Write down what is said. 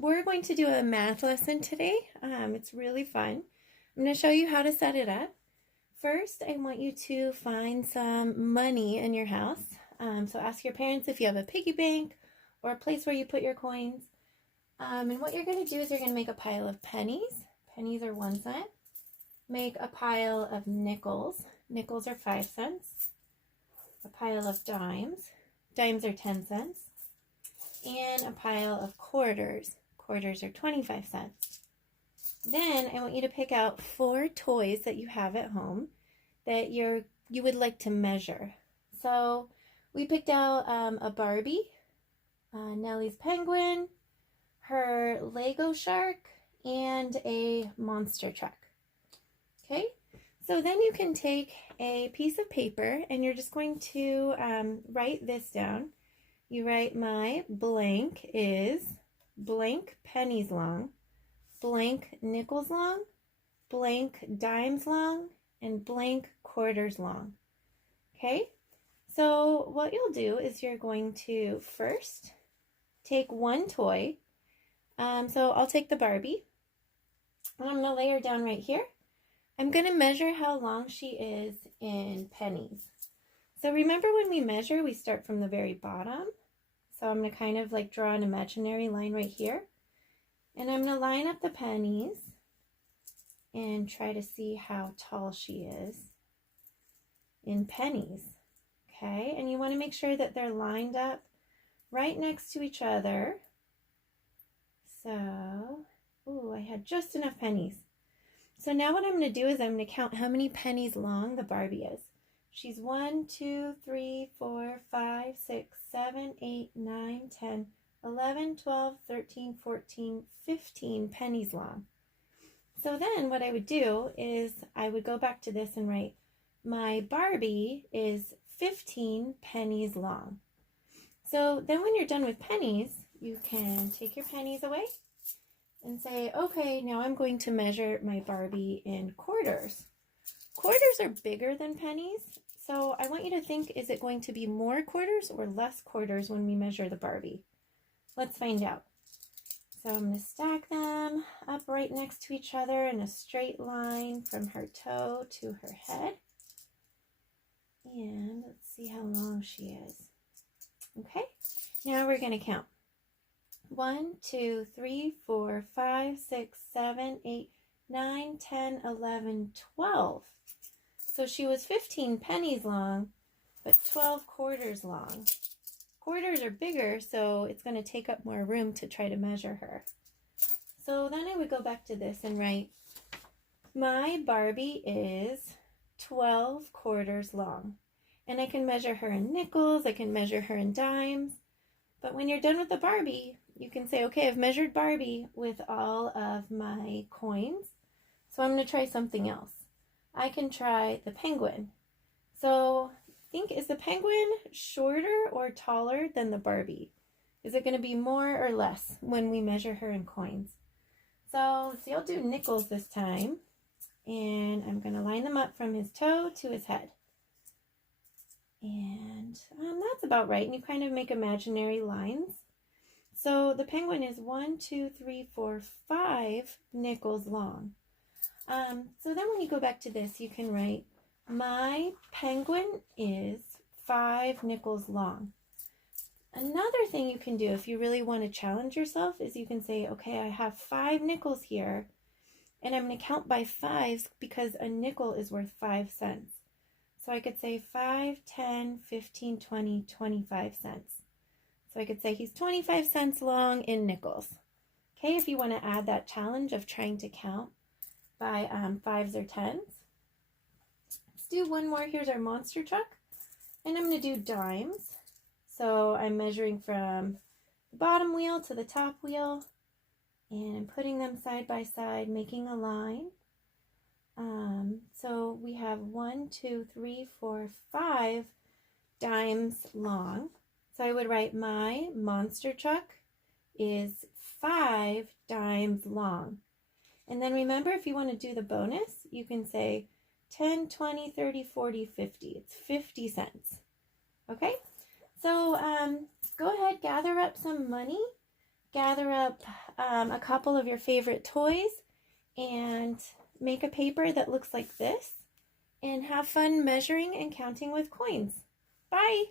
We're going to do a math lesson today. It's really fun. I'm going to show you how to set it up. First, I want you to find some money in your house. So ask your parents if you have a piggy bank or a place where you put your coins. And what you're going to do is you're going to make a pile of pennies. Pennies are 1 cent. Make a pile of nickels. Nickels are 5 cents. A pile of dimes. Dimes are 10 cents. And a pile of quarters. Quarters are 25 cents. Then I want you to pick out 4 toys that you have at home that you would like to measure. So we picked out a Barbie, Nellie's penguin, her Lego shark, and a monster truck. Okay, so then you can take a piece of paper and you're just going to write this down. You write my blank is blank pennies long, blank nickels long, blank dimes long, and blank quarters long. Okay, so what you'll do is you're going to first take one toy. So I'll take the Barbie. I'm going to lay her down right here. I'm going to measure how long she is in pennies. So remember when we measure, we start from the very bottom. So I'm going to kind of like draw an imaginary line right here. And I'm going to line up the pennies and try to see how tall she is in pennies. Okay, and you want to make sure that they're lined up right next to each other. So, ooh, I had just enough pennies. So now what I'm going to do is I'm going to count how many pennies long the Barbie is. She's 1, 2, 3, 4, 5, 6, 7, 8, 9, 10, 11, 12, 13, 14, 15 pennies long. So then what I would do is I would go back to this and write, my Barbie is 15 pennies long. So then when you're done with pennies, you can take your pennies away and say, okay, now I'm going to measure my Barbie in quarters. Quarters are bigger than pennies, so I want you to think, is it going to be more quarters or less quarters when we measure the Barbie? Let's find out. So I'm going to stack them up right next to each other in a straight line from her toe to her head. And let's see how long she is. Okay, now we're going to count. 1, 2, 3, 4, 5, 6, 7, 8, 9, 10, 11, 12. So she was 15 pennies long, but 12 quarters long. Quarters are bigger, so it's going to take up more room to try to measure her. So then I would go back to this and write, my Barbie is 12 quarters long. And I can measure her in nickels, I can measure her in dimes. But when you're done with the Barbie, you can say, okay, I've measured Barbie with all of my coins. So I'm going to try something else. I can try the penguin. So think, is the penguin shorter or taller than the Barbie? Is it going to be more or less when we measure her in coins? So let's see, I'll do nickels this time. And I'm going to line them up from his toe to his head. And that's about right. And you kind of make imaginary lines. So the penguin is 1, 2, 3, 4, 5 nickels long. So then when you go back to this, you can write, my penguin is 5 nickels long. Another thing you can do if you really want to challenge yourself is you can say, okay, I have 5 nickels here, and I'm going to count by fives because a nickel is worth 5 cents. So I could say 5, 10, 15, 20, 25 cents. So I could say he's 25 cents long in nickels. Okay, if you want to add that challenge of trying to count by fives or tens. Let's do one more. Here's our monster truck. And I'm going to do dimes. So I'm measuring from the bottom wheel to the top wheel. And I'm putting them side by side, making a line. So we have 1, 2, 3, 4, 5 dimes long. So I would write, my monster truck is 5 dimes long. And then remember, if you want to do the bonus, you can say 10, 20, 30, 40, 50. It's 50 cents. Okay? So go ahead, gather up some money gather up a couple of your favorite toys and make a paper that looks like this and have fun measuring and counting with coins. Bye!